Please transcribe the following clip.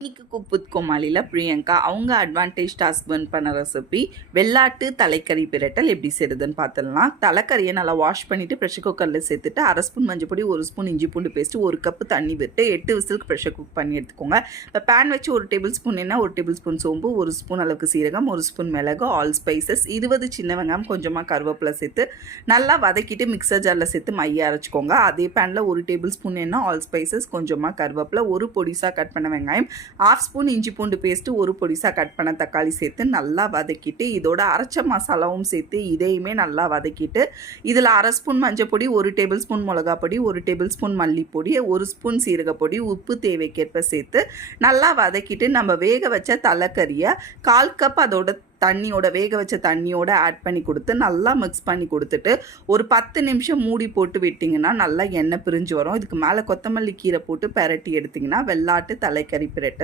இன்னைக்கு cook with கோமாளியில் Priyanka அவங்க advantage task win பண்ண ரெசிபி வெள்ளாட்டு தலைக்கறி பிரட்டல் எப்படி செய்யுதுன்னு பார்த்துடலாம். தலைக்கறியை நல்லா வாஷ் பண்ணிவிட்டு ப்ரெஷர் குக்கரில் சேர்த்துட்டு 1/2 ஸ்பூன் மஞ்சள் பொடி, 1 ஸ்பூன் இஞ்சி பூண்டு பேஸ்ட்டு, 1 கப்பு தண்ணி விட்டு 8 விசிலுக்கு ப்ரெஷர் குக் பண்ணி எடுத்துக்கோங்க. இப்போ பேன் வச்சு 1 டேபிள் ஸ்பூன் எண்ணெய், 1 டேபிள் ஸ்பூன் சோம்பு, 1 ஸ்பூன் அளவுக்கு சீரகம், 1 ஸ்பூன் மிளகு, ஆல் ஸ்பைசஸ், 20 சின்ன வெங்காயம், கொஞ்சமாக கருவேப்பிலை சேர்த்து நல்லா வதக்கிட்டு மிக்சர் ஜாரில் சேர்த்து மைய அரைச்சிக்கோங்க. அதே பேனில் 1 டேபிள் ஸ்பூன் எண்ணெய், ஆல் ஸ்பைசஸ், கொஞ்சமாக கருவேப்பிலை, 1 பொடிசாக கட் பண்ண வெங்காயம், 1/2 ஸ்பூன் இஞ்சி பூண்டு பேஸ்ட்டு, 1 பொடிசாக கட் பண்ண தக்காளி சேர்த்து நல்லா வதக்கிட்டு இதோட அரைச்ச மசாலாவும் சேர்த்து இதையுமே நல்லா வதக்கிட்டு இதில் 1/2 ஸ்பூன் மஞ்சள் பொடி, 1 டேபிள் ஸ்பூன் மிளகா பொடி, 1 டேபிள் ஸ்பூன் மல்லிப்பொடி, 1 ஸ்பூன் சீரகப்பொடி, உப்பு தேவைக்கேற்ப சேர்த்து நல்லா வதக்கிட்டு நம்ம வேக வச்ச தலைக்கறியை 1/4 கப் அதோட தண்ணியோட வேக வச்ச தண்ணியோட ஆட் பண்ணி கொடுத்து நல்லா மிக்ஸ் பண்ணி கொடுத்துட்டு ஒரு 10 நிமிஷம் மூடி போட்டு விட்டிங்கன்னா நல்லா எண்ணெய் பிரிஞ்சு வரும். இதுக்கு மேலே கொத்தமல்லி கீரை போட்டு பெரட்டி எடுத்திங்கன்னா வெள்ளாட்டு தலைக்கறி பிரட்டல்